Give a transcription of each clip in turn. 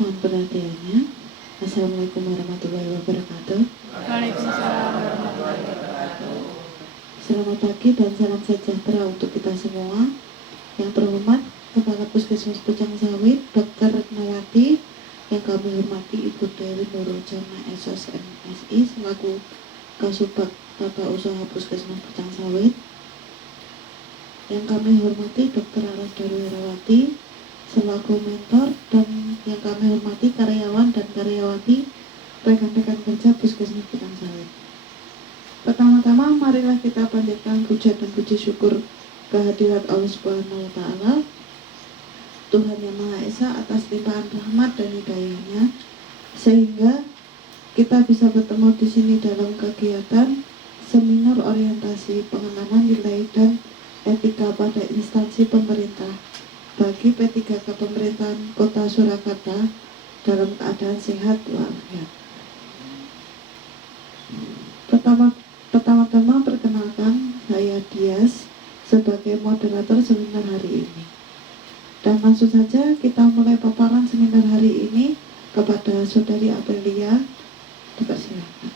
Mohon perhatiannya. Assalamualaikum warahmatullahi wabarakatuh. Waalaikumsalam warahmatullahi wabarakatuh. Selamat pagi dan salam sejahtera untuk kita semua. Yang terhormat Kepala Puskesmas Pucang Sawit, Dr. Retnawati. Yang kami hormati Ibu Dewi Nurul Jana SOS MSI selaku Kasubag Tata Usaha Puskesmas Pucang Sawit. Yang kami hormati Dr. Aras Darwirawati selaku mentor, dan yang kami hormati karyawan dan karyawati rekan-rekan kerja Puskesmas Pucang Sawit. Pertama-tama marilah kita panjatkan puja dan puji syukur kehadirat Allah Subhanahu wa Ta'ala, Tuhan Yang Maha Esa, atas limpahan rahmat dan hidayahnya sehingga kita bisa bertemu di sini dalam kegiatan seminar orientasi pengenalan nilai dan etika pada instansi pemerintah bagi P3K Pemerintahan Kota Surakarta dalam keadaan sehat walafiat. Pertama-tama perkenalkan, saya Dias sebagai moderator seminar hari ini. Dan langsung saja kita mulai paparan seminar hari ini kepada Saudari Aprilia. Dipersilakan.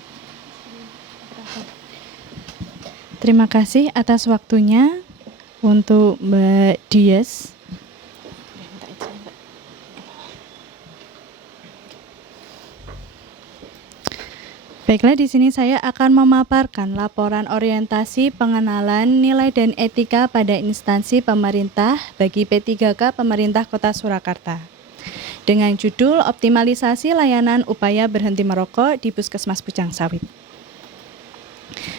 Terima kasih atas waktunya untuk Mbak Dias. Baiklah, di sini saya akan memaparkan laporan orientasi pengenalan nilai dan etika pada instansi pemerintah bagi P3K Pemerintah Kota Surakarta dengan judul Optimalisasi Layanan Upaya Berhenti Merokok di Puskesmas Pucang Sawit.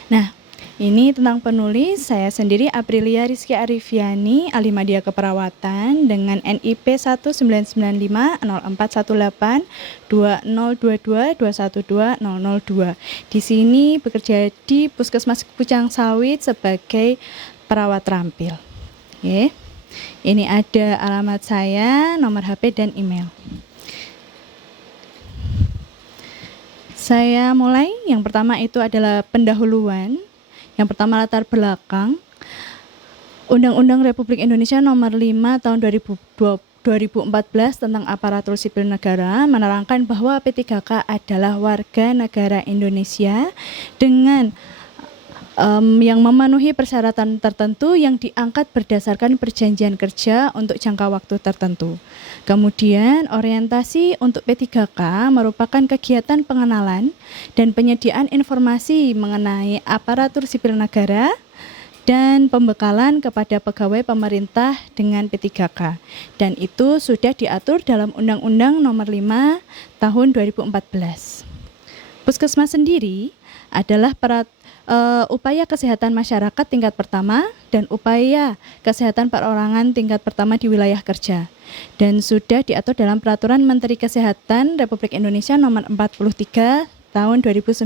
Nah, ini tentang penulis, saya sendiri Aprilia Rizky Arifiani, ahli media keperawatan dengan NIP 1995-0418-2022-212-002. Di sini bekerja di Puskesmas Pucang Sawit sebagai perawat terampil. Oke. Ini ada alamat saya, nomor HP dan email. Saya mulai, yang pertama itu adalah pendahuluan. Yang pertama latar belakang, Undang-Undang Republik Indonesia Nomor 5 Tahun 2014 tentang Aparatur Sipil Negara menerangkan bahwa P3K adalah warga negara Indonesia dengan yang memenuhi persyaratan tertentu yang diangkat berdasarkan perjanjian kerja untuk jangka waktu tertentu. Kemudian orientasi untuk P3K merupakan kegiatan pengenalan dan penyediaan informasi mengenai aparatur sipil negara dan pembekalan kepada pegawai pemerintah dengan P3K. Dan itu sudah diatur dalam Undang-Undang Nomor 5 Tahun 2014. Puskesmas sendiri adalah upaya kesehatan masyarakat tingkat pertama dan upaya kesehatan perorangan tingkat pertama di wilayah kerja, dan sudah diatur dalam Peraturan Menteri Kesehatan Republik Indonesia Nomor 43 Tahun 2019.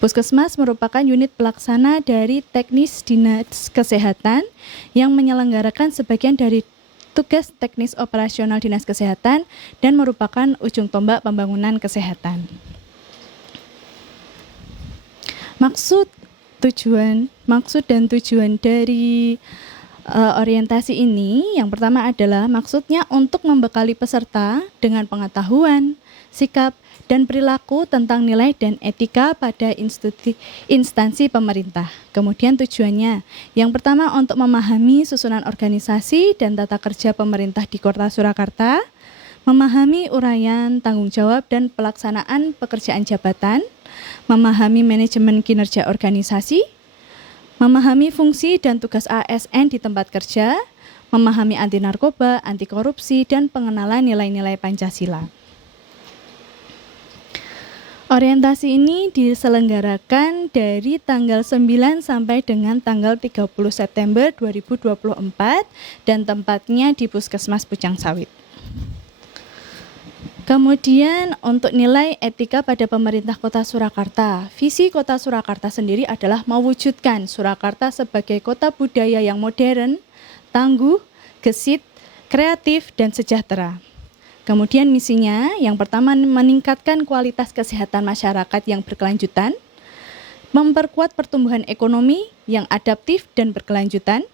Puskesmas merupakan unit pelaksana dari teknis Dinas Kesehatan yang menyelenggarakan sebagian dari tugas teknis operasional Dinas Kesehatan dan merupakan ujung tombak pembangunan kesehatan. Maksud dan tujuan dari orientasi ini, yang pertama adalah maksudnya untuk membekali peserta dengan pengetahuan, sikap, dan perilaku tentang nilai dan etika pada instansi pemerintah. Kemudian tujuannya, yang pertama untuk memahami susunan organisasi dan tata kerja pemerintah di Kota Surakarta, memahami uraian, tanggung jawab, dan pelaksanaan pekerjaan jabatan, memahami manajemen kinerja organisasi, memahami fungsi dan tugas ASN di tempat kerja, memahami anti narkoba, anti korupsi, dan pengenalan nilai-nilai Pancasila. Orientasi ini diselenggarakan dari tanggal 9 sampai dengan tanggal 30 September 2024 dan tempatnya di Puskesmas Pucang Sawit. Kemudian untuk nilai etika pada pemerintah Kota Surakarta, visi Kota Surakarta sendiri adalah mewujudkan Surakarta sebagai kota budaya yang modern, tangguh, gesit, kreatif, dan sejahtera. Kemudian misinya yang pertama meningkatkan kualitas kesehatan masyarakat yang berkelanjutan, memperkuat pertumbuhan ekonomi yang adaptif dan berkelanjutan,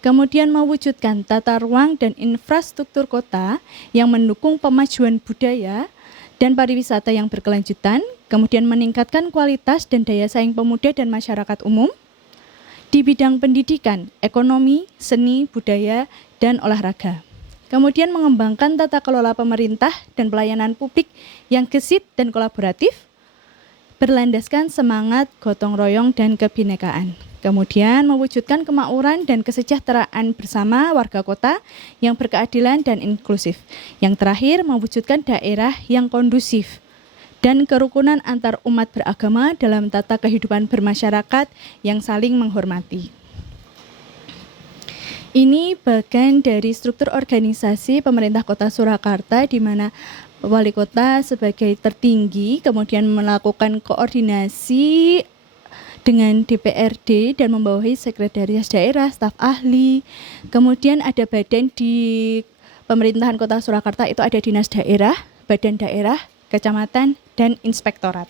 kemudian mewujudkan tata ruang dan infrastruktur kota yang mendukung pemajuan budaya dan pariwisata yang berkelanjutan, kemudian meningkatkan kualitas dan daya saing pemuda dan masyarakat umum di bidang pendidikan, ekonomi, seni, budaya, dan olahraga. Kemudian mengembangkan tata kelola pemerintah dan pelayanan publik yang gesit dan kolaboratif, berlandaskan semangat gotong royong dan kebinekaan. Kemudian mewujudkan kemakmuran dan kesejahteraan bersama warga kota yang berkeadilan dan inklusif. Yang terakhir, mewujudkan daerah yang kondusif dan kerukunan antar umat beragama dalam tata kehidupan bermasyarakat yang saling menghormati. Ini bagian dari struktur organisasi pemerintah Kota Surakarta, di mana wali kota sebagai tertinggi kemudian melakukan koordinasi dengan DPRD dan membawahi sekretaris daerah, staf ahli. Kemudian ada badan di pemerintahan Kota Surakarta, itu ada dinas daerah, badan daerah, kecamatan, dan inspektorat.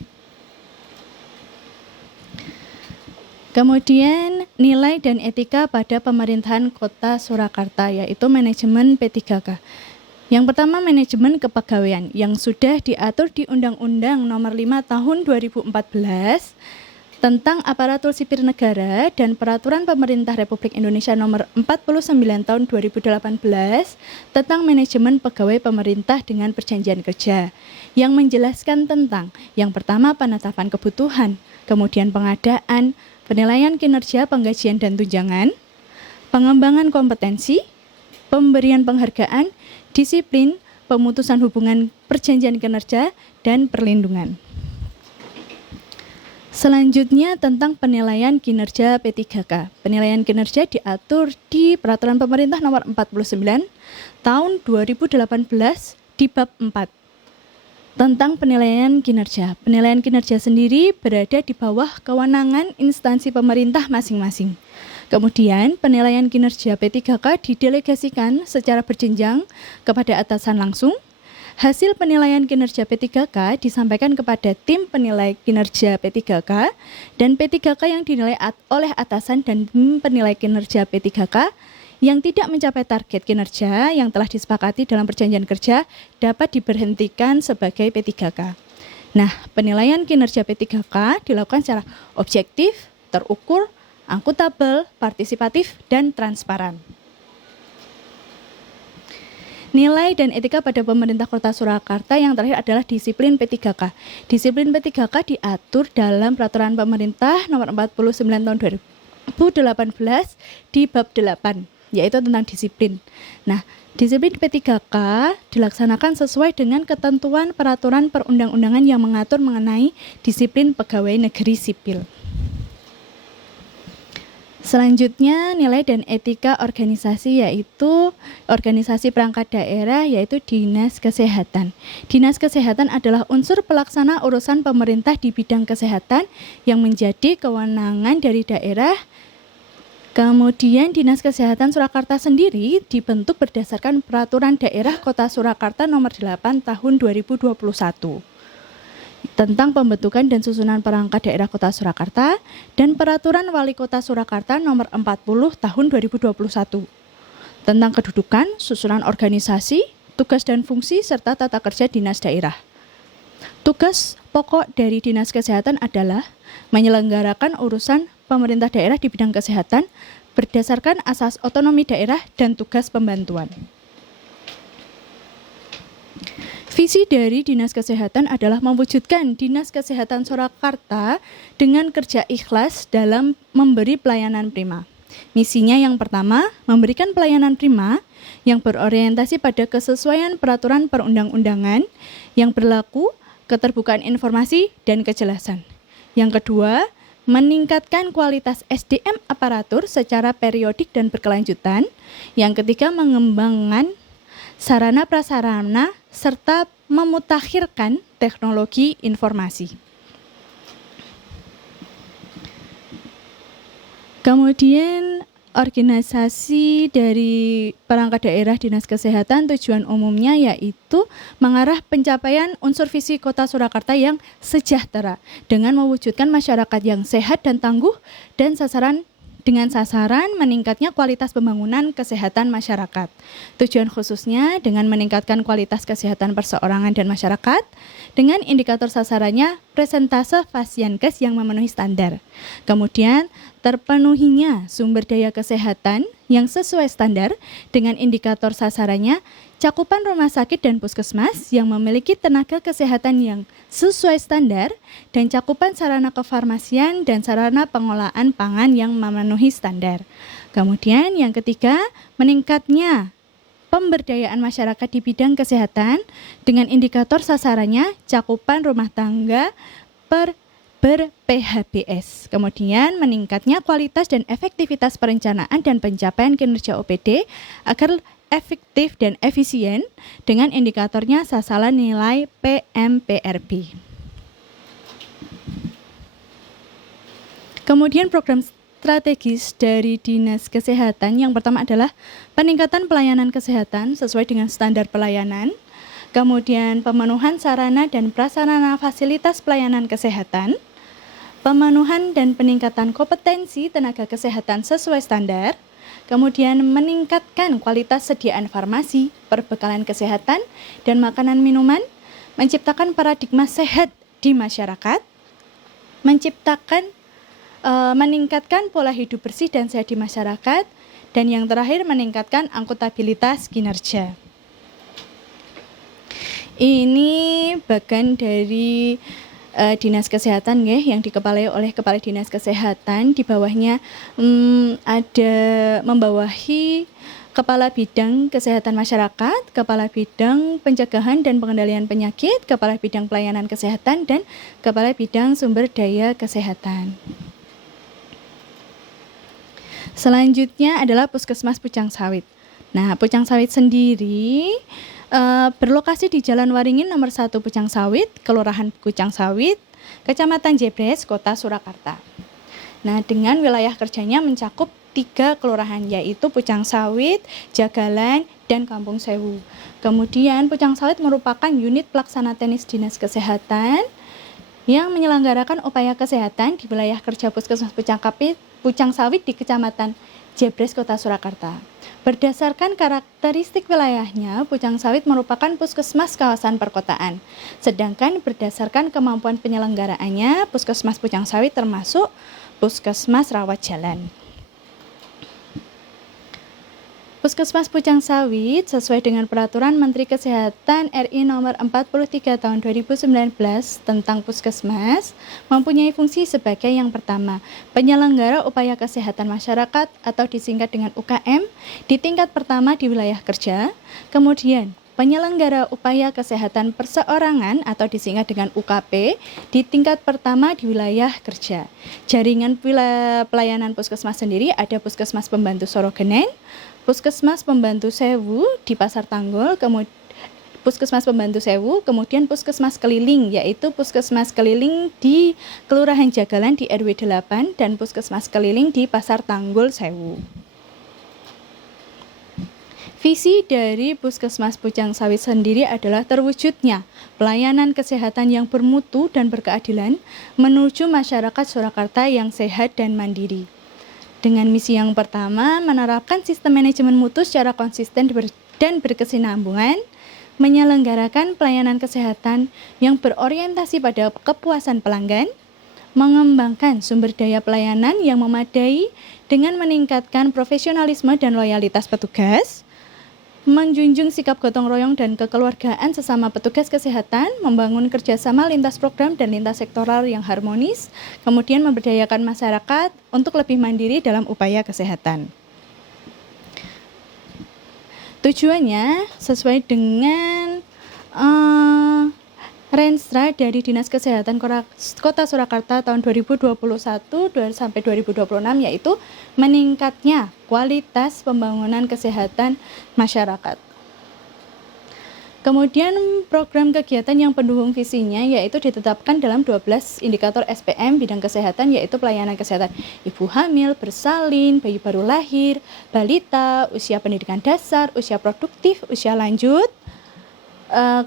Kemudian nilai dan etika pada pemerintahan Kota Surakarta, yaitu manajemen P3K. Yang pertama, manajemen kepegawaian yang sudah diatur di Undang-Undang Nomor 5 Tahun 2014 tentang aparatur sipil negara dan Peraturan Pemerintah Republik Indonesia Nomor 49 Tahun 2018 tentang manajemen pegawai pemerintah dengan perjanjian kerja, yang menjelaskan tentang yang pertama penetapan kebutuhan, kemudian pengadaan, penilaian kinerja, penggajian dan tunjangan, pengembangan kompetensi, pemberian penghargaan, disiplin, pemutusan hubungan perjanjian kinerja, dan perlindungan. Selanjutnya tentang penilaian kinerja P3K. Penilaian kinerja diatur di Peraturan Pemerintah Nomor 49 Tahun 2018 di bab 4. Tentang penilaian kinerja. Penilaian kinerja sendiri berada di bawah kewenangan instansi pemerintah masing-masing. Kemudian penilaian kinerja P3K didelegasikan secara berjenjang kepada atasan langsung. Hasil penilaian kinerja P3K disampaikan kepada tim penilai kinerja P3K dan P3K yang dinilai oleh atasan dan tim penilai kinerja P3K yang tidak mencapai target kinerja yang telah disepakati dalam perjanjian kerja dapat diberhentikan sebagai P3K. Nah, penilaian kinerja P3K dilakukan secara objektif, terukur, akuntabel, partisipatif, dan transparan. Nilai dan etika pada pemerintah Kota Surakarta yang terakhir adalah disiplin P3K. Disiplin P3K diatur dalam Peraturan Pemerintah Nomor 49 Tahun 2018 di bab 8, yaitu tentang disiplin. Nah, disiplin P3K dilaksanakan sesuai dengan ketentuan peraturan perundang-undangan yang mengatur mengenai disiplin pegawai negeri sipil. Selanjutnya nilai dan etika organisasi, yaitu organisasi perangkat daerah, yaitu Dinas Kesehatan. Dinas Kesehatan adalah unsur pelaksana urusan pemerintah di bidang kesehatan yang menjadi kewenangan dari daerah. Kemudian Dinas Kesehatan Surakarta sendiri dibentuk berdasarkan Peraturan Daerah Kota Surakarta Nomor 8 Tahun 2021 tentang pembentukan dan susunan perangkat daerah Kota Surakarta dan Peraturan Wali Kota Surakarta Nomor 40 Tahun 2021 tentang kedudukan, susunan organisasi, tugas dan fungsi serta tata kerja dinas daerah. Tugas pokok dari Dinas Kesehatan adalah menyelenggarakan urusan pemerintah daerah di bidang kesehatan berdasarkan asas otonomi daerah dan tugas pembantuan. Visi dari Dinas Kesehatan adalah mewujudkan Dinas Kesehatan Surakarta dengan kerja ikhlas dalam memberi pelayanan prima. Misinya yang pertama, memberikan pelayanan prima yang berorientasi pada kesesuaian peraturan perundang-undangan yang berlaku, keterbukaan informasi, dan kejelasan. Yang kedua, meningkatkan kualitas SDM aparatur secara periodik dan berkelanjutan. Yang ketiga, mengembangkan sarana prasarana serta memutakhirkan teknologi informasi. Kemudian organisasi dari perangkat daerah Dinas Kesehatan tujuan umumnya yaitu mengarah pencapaian unsur visi Kota Surakarta yang sejahtera dengan mewujudkan masyarakat yang sehat dan tangguh dan sasaran dengan sasaran meningkatnya kualitas pembangunan kesehatan masyarakat. Tujuan khususnya dengan meningkatkan kualitas kesehatan perseorangan dan masyarakat dengan indikator sasarannya presentase pasienkes yang memenuhi standar. Kemudian terpenuhinya sumber daya kesehatan yang sesuai standar dengan indikator sasarannya cakupan rumah sakit dan puskesmas yang memiliki tenaga kesehatan yang sesuai standar dan cakupan sarana kefarmasian dan sarana pengolahan pangan yang memenuhi standar. Kemudian yang ketiga, meningkatnya pemberdayaan masyarakat di bidang kesehatan dengan indikator sasarannya cakupan rumah tangga ber-PHBS. Kemudian meningkatnya kualitas dan efektivitas perencanaan dan pencapaian kinerja OPD agar efektif dan efisien dengan indikatornya sasaran nilai PMPRB. Kemudian program strategis dari Dinas Kesehatan yang pertama adalah peningkatan pelayanan kesehatan sesuai dengan standar pelayanan, kemudian pemenuhan sarana dan prasarana fasilitas pelayanan kesehatan, pemenuhan dan peningkatan kompetensi tenaga kesehatan sesuai standar, kemudian meningkatkan kualitas sediaan farmasi, perbekalan kesehatan, dan makanan minuman, menciptakan paradigma sehat di masyarakat, meningkatkan pola hidup bersih dan sehat di masyarakat, dan yang terakhir meningkatkan akuntabilitas kinerja. Ini bagian dari Dinas Kesehatan yang dikepalai oleh Kepala Dinas Kesehatan. Di bawahnya ada membawahi Kepala Bidang Kesehatan Masyarakat, Kepala Bidang Pencegahan dan Pengendalian Penyakit, Kepala Bidang Pelayanan Kesehatan, dan Kepala Bidang Sumber Daya Kesehatan. Selanjutnya adalah Puskesmas Pucang Sawit. Nah, Pucang Sawit sendiri berlokasi di Jalan Waringin nomor 1 Pucang Sawit, Kelurahan Pucang Sawit, Kecamatan Jebres, Kota Surakarta. Nah, dengan wilayah kerjanya mencakup 3 kelurahan, yaitu Pucang Sawit, Jagalan, dan Kampung Sewu. Kemudian Pucang Sawit merupakan unit pelaksana teknis Dinas Kesehatan yang menyelenggarakan upaya kesehatan di wilayah kerja Puskesmas Pucang Sawit di Kecamatan Jebres, Kota Surakarta. Berdasarkan karakteristik wilayahnya, Pucang Sawit merupakan puskesmas kawasan perkotaan. Sedangkan berdasarkan kemampuan penyelenggaraannya, Puskesmas Pucang Sawit termasuk Puskesmas Rawat Jalan. Puskesmas Pucang Sawit sesuai dengan Peraturan Menteri Kesehatan RI Nomor 43 Tahun 2019 tentang Puskesmas mempunyai fungsi sebagai yang pertama, penyelenggara upaya kesehatan masyarakat atau disingkat dengan UKM di tingkat pertama di wilayah kerja, kemudian penyelenggara upaya kesehatan perseorangan atau disingkat dengan UKP di tingkat pertama di wilayah kerja. Jaringan pelayanan puskesmas sendiri ada Puskesmas Pembantu Sorogeneng, Puskesmas Pembantu Sewu di Pasar Tanggul, kemudian Puskesmas Pembantu Sewu, kemudian Puskesmas Keliling, yaitu Puskesmas Keliling di Kelurahan Jagalan di RW 8 dan Puskesmas Keliling di Pasar Tanggul Sewu. Visi dari Puskesmas Pucang Sawit sendiri adalah terwujudnya pelayanan kesehatan yang bermutu dan berkeadilan menuju masyarakat Surakarta yang sehat dan mandiri. Dengan misi yang pertama, menerapkan sistem manajemen mutu secara konsisten dan berkesinambungan, menyelenggarakan pelayanan kesehatan yang berorientasi pada kepuasan pelanggan, mengembangkan sumber daya pelayanan yang memadai dengan meningkatkan profesionalisme dan loyalitas petugas, menjunjung sikap gotong royong dan kekeluargaan sesama petugas kesehatan, membangun kerjasama lintas program dan lintas sektoral yang harmonis, kemudian memberdayakan masyarakat untuk lebih mandiri dalam upaya kesehatan. Tujuannya sesuai dengan Renstra dari Dinas Kesehatan Kota Surakarta tahun 2021 sampai 2026, yaitu meningkatnya kualitas pembangunan kesehatan masyarakat. Kemudian program kegiatan yang pendukung visinya yaitu ditetapkan dalam 12 indikator SPM bidang kesehatan, yaitu pelayanan kesehatan ibu hamil, bersalin, bayi baru lahir, balita, usia pendidikan dasar, usia produktif, usia lanjut,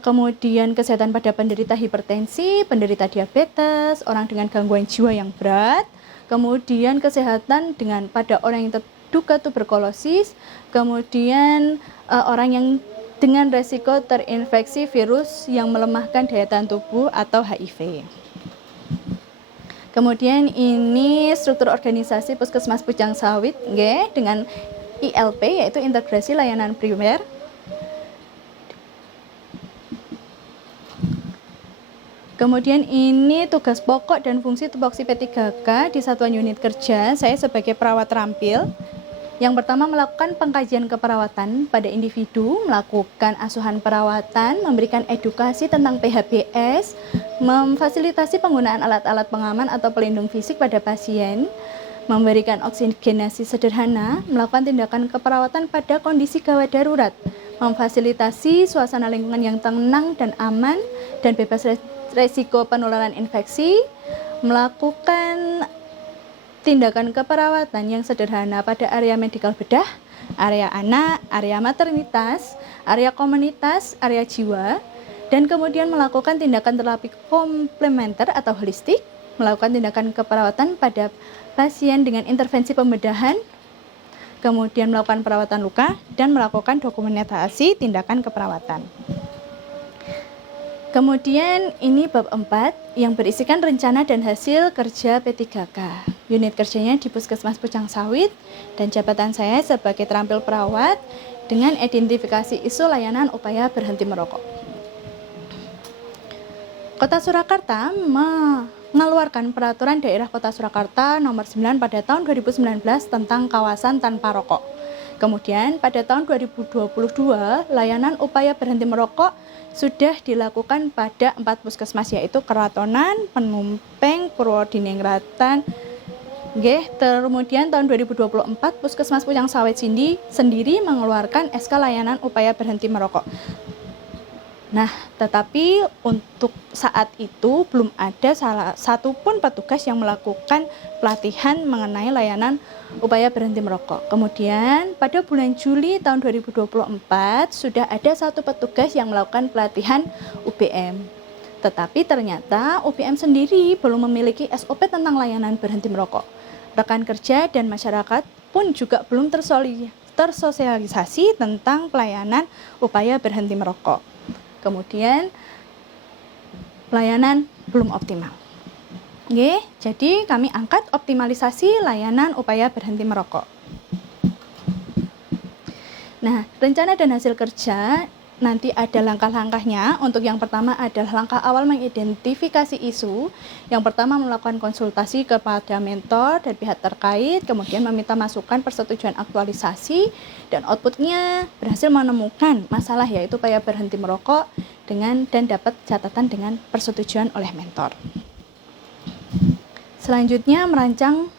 kemudian kesehatan pada penderita hipertensi, penderita diabetes, orang dengan gangguan jiwa yang berat, kemudian kesehatan pada orang yang terduga tuberkulosis, kemudian orang yang dengan resiko terinfeksi virus yang melemahkan daya tahan tubuh atau HIV. Kemudian ini struktur organisasi Puskesmas Pucang Sawit nggih, dengan ILP yaitu integrasi layanan primer. Kemudian ini tugas pokok dan fungsi tupoksi P3K di satuan unit kerja. Saya sebagai perawat terampil. Yang pertama, melakukan pengkajian keperawatan pada individu, melakukan asuhan perawatan, memberikan edukasi tentang PHBS, memfasilitasi penggunaan alat-alat pengaman atau pelindung fisik pada pasien, memberikan oksigenasi sederhana, melakukan tindakan keperawatan pada kondisi gawat darurat, memfasilitasi suasana lingkungan yang tenang dan aman dan bebas resiko penularan infeksi, melakukan tindakan keperawatan yang sederhana pada area medikal bedah, area anak, area maternitas, area komunitas, area jiwa, dan kemudian melakukan tindakan terapi komplementer atau holistik, melakukan tindakan keperawatan pada pasien dengan intervensi pembedahan, kemudian melakukan perawatan luka, dan melakukan dokumentasi tindakan keperawatan. Kemudian ini bab 4 yang berisikan rencana dan hasil kerja P3K. Unit kerjanya di Puskesmas Pucang Sawit dan jabatan saya sebagai terampil perawat dengan identifikasi isu layanan upaya berhenti merokok. Kota Surakarta mengeluarkan peraturan daerah Kota Surakarta nomor 9 pada tahun 2019 tentang kawasan tanpa rokok. Kemudian pada tahun 2022 layanan upaya berhenti merokok sudah dilakukan pada 4 puskesmas yaitu Keratonan, Penumpeng, Purwodiningrat. Kemudian tahun 2024 Puskesmas Pucang Sawit sendiri mengeluarkan SK layanan upaya berhenti merokok. Nah, tetapi untuk saat itu belum ada salah satu pun petugas yang melakukan pelatihan mengenai layanan upaya berhenti merokok. Kemudian pada bulan Juli tahun 2024 sudah ada satu petugas yang melakukan pelatihan UBM. Tetapi ternyata UBM sendiri belum memiliki SOP tentang layanan berhenti merokok. Rekan kerja dan masyarakat pun juga belum tersosialisasi tentang pelayanan upaya berhenti merokok. Kemudian pelayanan belum optimal. Jadi kami angkat optimalisasi layanan upaya berhenti merokok. Nah, rencana dan hasil kerja nanti ada langkah-langkahnya. Untuk yang pertama adalah langkah awal mengidentifikasi isu. Yang pertama melakukan konsultasi kepada mentor dan pihak terkait, kemudian meminta masukan persetujuan aktualisasi, dan outputnya berhasil menemukan masalah yaitu upaya berhenti merokok dan dapat catatan dengan persetujuan oleh mentor. Selanjutnya merancang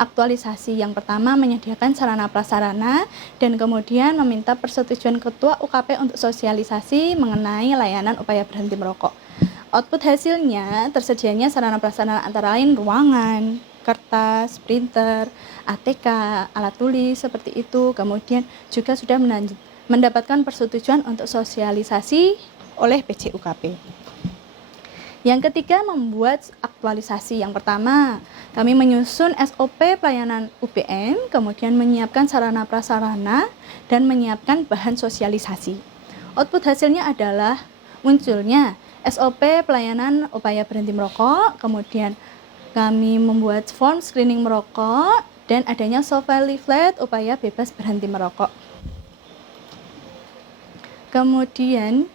aktualisasi. Yang pertama menyediakan sarana prasarana dan kemudian meminta persetujuan ketua UKP untuk sosialisasi mengenai layanan upaya berhenti merokok. Output hasilnya tersedianya sarana prasarana antara lain ruangan, kertas, printer, ATK, alat tulis seperti itu. Kemudian juga sudah mendapatkan persetujuan untuk sosialisasi oleh PJ UKP. Yang ketiga, membuat aktualisasi. Yang pertama, kami menyusun SOP pelayanan UBM, kemudian menyiapkan sarana prasarana, dan menyiapkan bahan sosialisasi. Output hasilnya adalah munculnya SOP pelayanan upaya berhenti merokok, kemudian kami membuat form screening merokok, dan adanya software leaflet upaya bebas berhenti merokok. Kemudian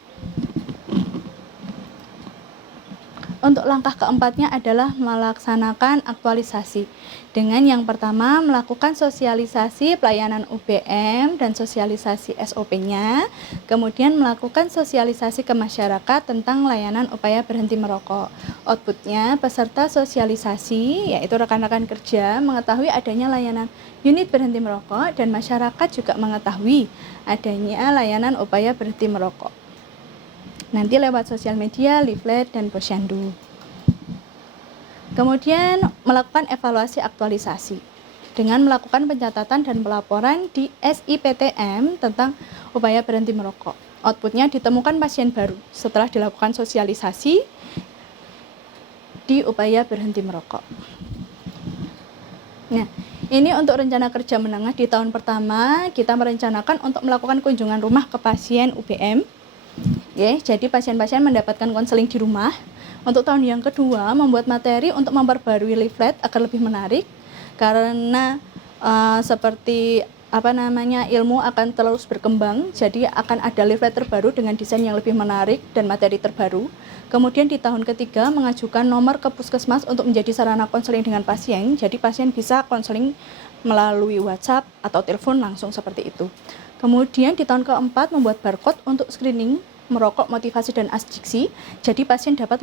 untuk langkah keempatnya adalah melaksanakan aktualisasi. Dengan yang pertama melakukan sosialisasi pelayanan UBM dan sosialisasi SOP-nya, kemudian melakukan sosialisasi ke masyarakat tentang layanan upaya berhenti merokok. Outputnya peserta sosialisasi yaitu rekan-rekan kerja mengetahui adanya layanan unit berhenti merokok dan masyarakat juga mengetahui adanya layanan upaya berhenti merokok. Nanti lewat sosial media, leaflet, dan posyandu. Kemudian melakukan evaluasi aktualisasi dengan melakukan pencatatan dan pelaporan di SIPTM tentang upaya berhenti merokok. Outputnya ditemukan pasien baru setelah dilakukan sosialisasi di upaya berhenti merokok. Nah, ini untuk rencana kerja menengah di tahun pertama, kita merencanakan untuk melakukan kunjungan rumah ke pasien UBM. Ya, jadi pasien-pasien mendapatkan konseling di rumah. Untuk tahun yang kedua, membuat materi untuk memperbarui leaflet agar lebih menarik, karena seperti ilmu akan terus berkembang, jadi akan ada leaflet terbaru dengan desain yang lebih menarik dan materi terbaru. Kemudian di tahun ketiga mengajukan nomor ke puskesmas untuk menjadi sarana konseling dengan pasien, jadi pasien bisa konseling melalui WhatsApp atau telepon langsung seperti itu. Kemudian di tahun keempat membuat barcode untuk screening merokok, motivasi, dan adiksi, jadi pasien dapat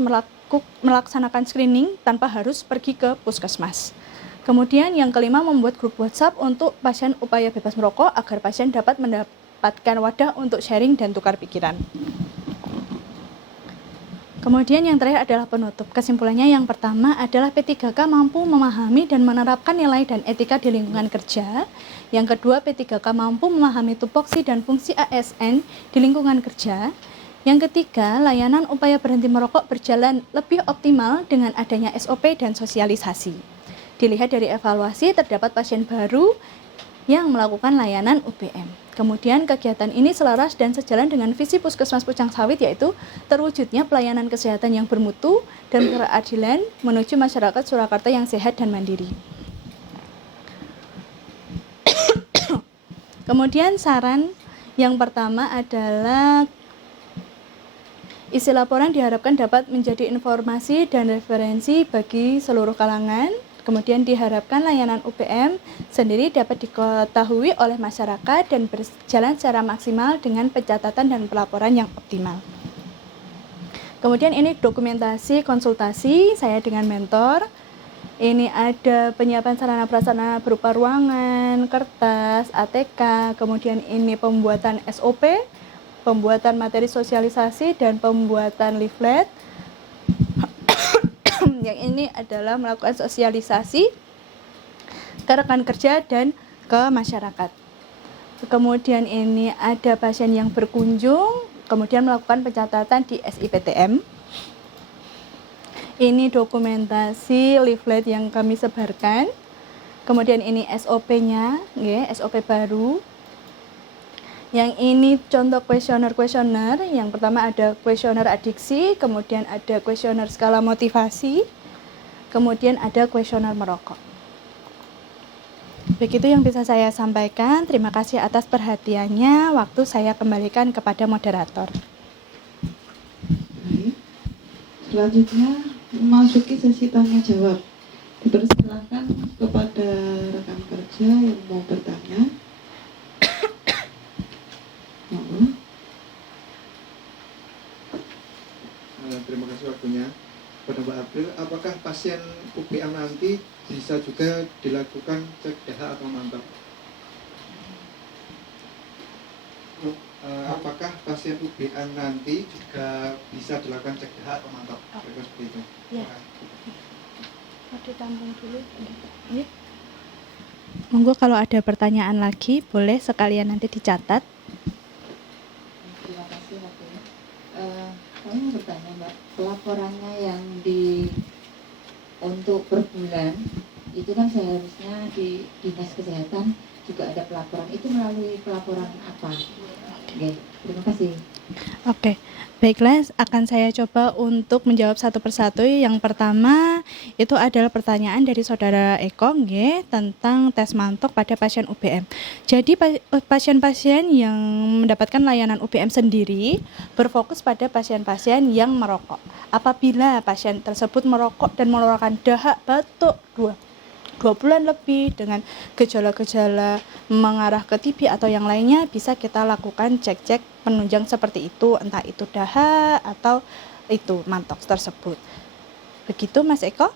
melaksanakan screening tanpa harus pergi ke puskesmas. Kemudian yang kelima membuat grup WhatsApp untuk pasien upaya bebas merokok agar pasien dapat mendapatkan wadah untuk sharing dan tukar pikiran. Kemudian yang terakhir adalah penutup. Kesimpulannya yang pertama adalah P3K mampu memahami dan menerapkan nilai dan etika di lingkungan kerja. Yang kedua, P3K mampu memahami tupoksi dan fungsi ASN di lingkungan kerja. Yang ketiga, layanan upaya berhenti merokok berjalan lebih optimal dengan adanya SOP dan sosialisasi. Dilihat dari evaluasi, terdapat pasien baru yang melakukan layanan UBM. Kemudian kegiatan ini selaras dan sejalan dengan visi Puskesmas Pucang Sawit, yaitu terwujudnya pelayanan kesehatan yang bermutu dan keadilan menuju masyarakat Surakarta yang sehat dan mandiri. Kemudian saran yang pertama adalah isi laporan diharapkan dapat menjadi informasi dan referensi bagi seluruh kalangan. Kemudian diharapkan layanan UBM sendiri dapat diketahui oleh masyarakat dan berjalan secara maksimal dengan pencatatan dan pelaporan yang optimal. Kemudian ini dokumentasi konsultasi saya dengan mentor. Ini ada penyiapan sarana prasarana berupa ruangan, kertas, ATK, kemudian ini pembuatan SOP, pembuatan materi sosialisasi, dan pembuatan leaflet. Yang ini adalah melakukan sosialisasi ke rekan kerja dan ke masyarakat. Kemudian ini ada pasien yang berkunjung, kemudian melakukan pencatatan di SIPTM. Ini dokumentasi leaflet yang kami sebarkan. Kemudian ini SOP-nya, SOP baru. Yang ini contoh kuesioner. Yang pertama ada kuesioner adiksi, kemudian ada kuesioner skala motivasi, kemudian ada kuesioner merokok. Begitu yang bisa saya sampaikan. Terima kasih atas perhatiannya. Waktu saya kembalikan kepada moderator. Baik. Selanjutnya memasuki sesi tanya jawab. Dipersilakan kepada rekan kerja yang mau bertanya. Terima kasih waktunya. Pada Mbak April, apakah pasien UBM nanti bisa juga dilakukan cek DH atau mantap? Apakah pasien UBM nanti juga bisa dilakukan cek DH atau mantap? Seperti itu. Ya. Mau ditampung dulu. Ya. Monggo kalau ada pertanyaan lagi boleh sekalian nanti dicatat. Terima kasih waktunya. Kami mau bertanya Mbak, pelaporannya yang untuk per bulan itu kan seharusnya di Dinas Kesehatan juga ada pelaporan, itu melalui pelaporan apa? Oke, terima kasih. Oke, baiklah, akan saya coba untuk menjawab satu persatu. Yang pertama itu adalah pertanyaan dari saudara Eko tentang tes mantok pada pasien UBM. Jadi pasien-pasien yang mendapatkan layanan UBM sendiri berfokus pada pasien-pasien yang merokok. Apabila pasien tersebut merokok dan mengeluarkan dahak, batuk, 2 bulan lebih dengan gejala-gejala mengarah ke TB atau yang lainnya, bisa kita lakukan cek-cek penunjang seperti itu, entah itu dahak atau itu mantok tersebut. Begitu Mas Eko?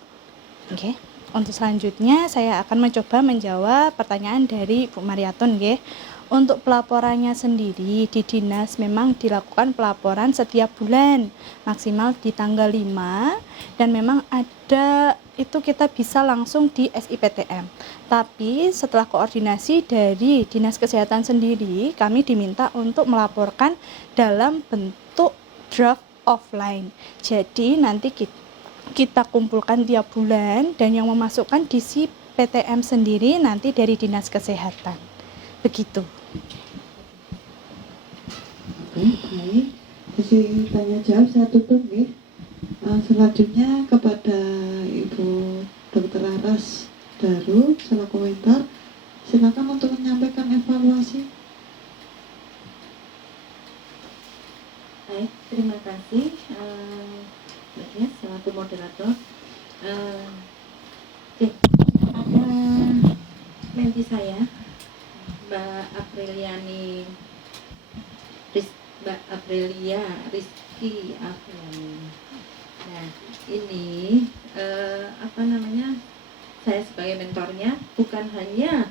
Oke. Untuk selanjutnya saya akan mencoba menjawab pertanyaan dari Bu Mariatun. Untuk pelaporannya sendiri di dinas memang dilakukan pelaporan setiap bulan maksimal di tanggal 5, dan memang ada itu kita bisa langsung di SIPTM. Tapi setelah koordinasi dari Dinas Kesehatan sendiri, kami diminta untuk melaporkan dalam bentuk draft offline. Jadi nanti kita kumpulkan tiap bulan dan yang memasukkan di PTM sendiri nanti dari Dinas Kesehatan. Begitu. Oke, baik. Sesi tanya jawab saya tutup nih. Selanjutnya kepada Ibu Dr. Aras Daru selaku komentar, silakan untuk menyampaikan evaluasi. Baik, terima kasih Mbak Dias selaku moderator. Ada menti saya, Mbak Aprilia Rizky Afriani. Nah, ini saya sebagai mentornya bukan hanya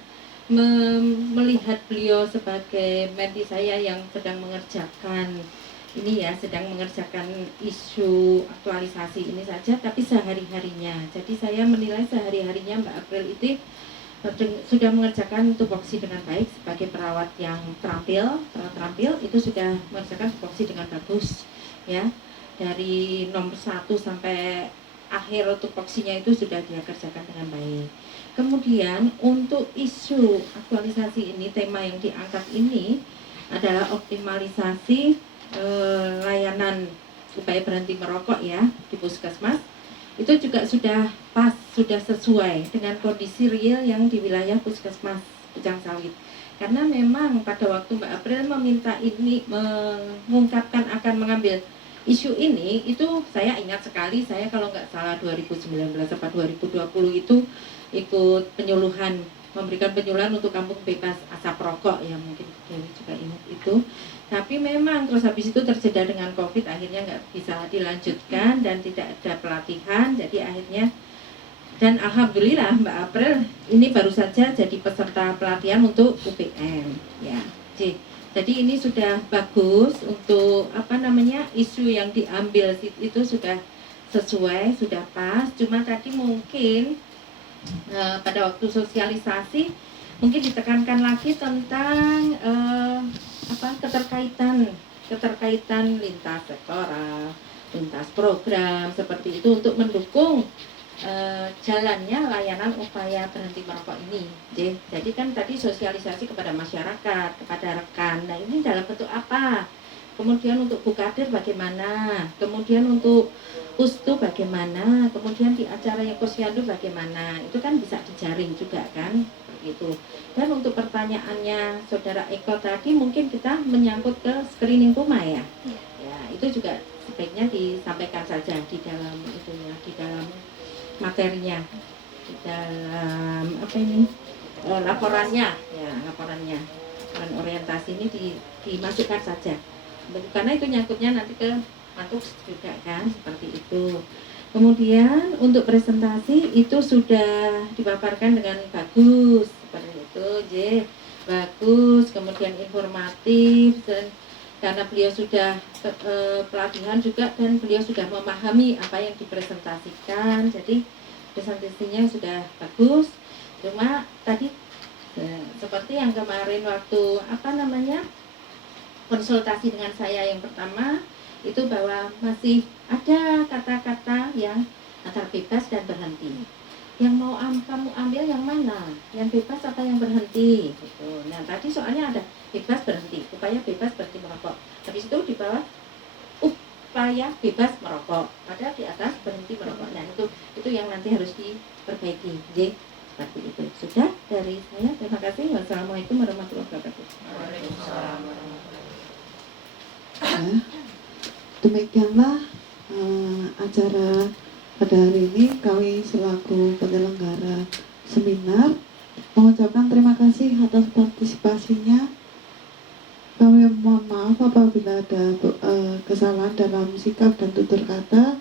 melihat beliau sebagai menti saya yang sedang mengerjakan isu aktualisasi ini saja, tapi sehari-harinya. Jadi saya menilai sehari-harinya Mbak April itu sudah mengerjakan tupoksi dengan baik sebagai perawat yang terampil itu sudah mengerjakan tupoksi dengan bagus ya, dari nomor 1 sampai akhir tupoksinya itu sudah dia kerjakan dengan baik. Kemudian untuk isu aktualisasi ini, tema yang diangkat ini adalah optimalisasi layanan upaya berhenti merokok ya di puskesmas. Itu juga sudah pas, sudah sesuai dengan kondisi real yang di wilayah puskesmas Pucang Sawit. Karena memang pada waktu Mbak April meminta ini, mengungkapkan akan mengambil isu ini, itu saya ingat sekali, saya kalau nggak salah 2019 atau 2020 itu ikut penyuluhan, memberikan penyuluhan untuk kampung bebas asap rokok ya, mungkin Dewi juga ingat itu. Tapi memang terus habis itu terjeda dengan COVID, akhirnya nggak bisa dilanjutkan dan tidak ada pelatihan. Jadi akhirnya, dan alhamdulillah Mbak April ini baru saja jadi peserta pelatihan untuk UPM ya. Jadi ini sudah bagus untuk isu yang diambil itu sudah sesuai, sudah pas. Cuma tadi mungkin pada waktu sosialisasi mungkin ditekankan lagi tentang keterkaitan lintas sektoral, lintas program seperti itu untuk mendukung jalannya layanan upaya berhenti merokok ini. Jadi kan tadi sosialisasi kepada masyarakat, kepada rekan. Nah ini dalam bentuk apa? Kemudian untuk Bukadir bagaimana? Kemudian untuk Pustu bagaimana? Kemudian di acara yang Posyandu bagaimana? Itu kan bisa dijaring juga kan? Itu. Dan untuk pertanyaannya Saudara Eko tadi mungkin kita menyangkut ke screening Puma ya. Ya, itu juga sebaiknya disampaikan saja di dalam itunya, di dalam materinya, di dalam laporannya ya, laporan orientasi ini dimasukkan saja. Karena itu nyangkutnya nanti ke mantuk juga kan, seperti itu. Kemudian untuk presentasi itu sudah dipaparkan dengan bagus seperti itu, bagus. Kemudian informatif, dan karena beliau sudah pelatihan juga dan beliau sudah memahami apa yang dipresentasikan, jadi presentasinya sudah bagus. Cuma tadi seperti yang kemarin waktu konsultasi dengan saya yang pertama itu, bahwa masih ada kata-kata yang antara bebas dan berhenti. Yang mau kamu ambil yang mana? Yang bebas atau yang berhenti? Gitu. Nah tadi soalnya ada bebas berhenti, upaya bebas berhenti merokok. Habis itu di bawah upaya bebas merokok, padahal di atas berhenti merokok. Nah itu yang nanti harus diperbaiki. Seperti itu. Sudah dari saya. Terima kasih. Wassalamualaikum warahmatullahi wabarakatuh. Waalaikumsalam. Demikianlah acara pada hari ini. Kami selaku penyelenggara seminar mengucapkan terima kasih atas partisipasinya. Kami mohon maaf apabila ada kesalahan dalam sikap dan tutur kata.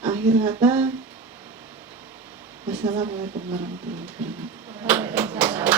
Akhir kata, wassalamualaikum warahmatullahi wabarakatuh.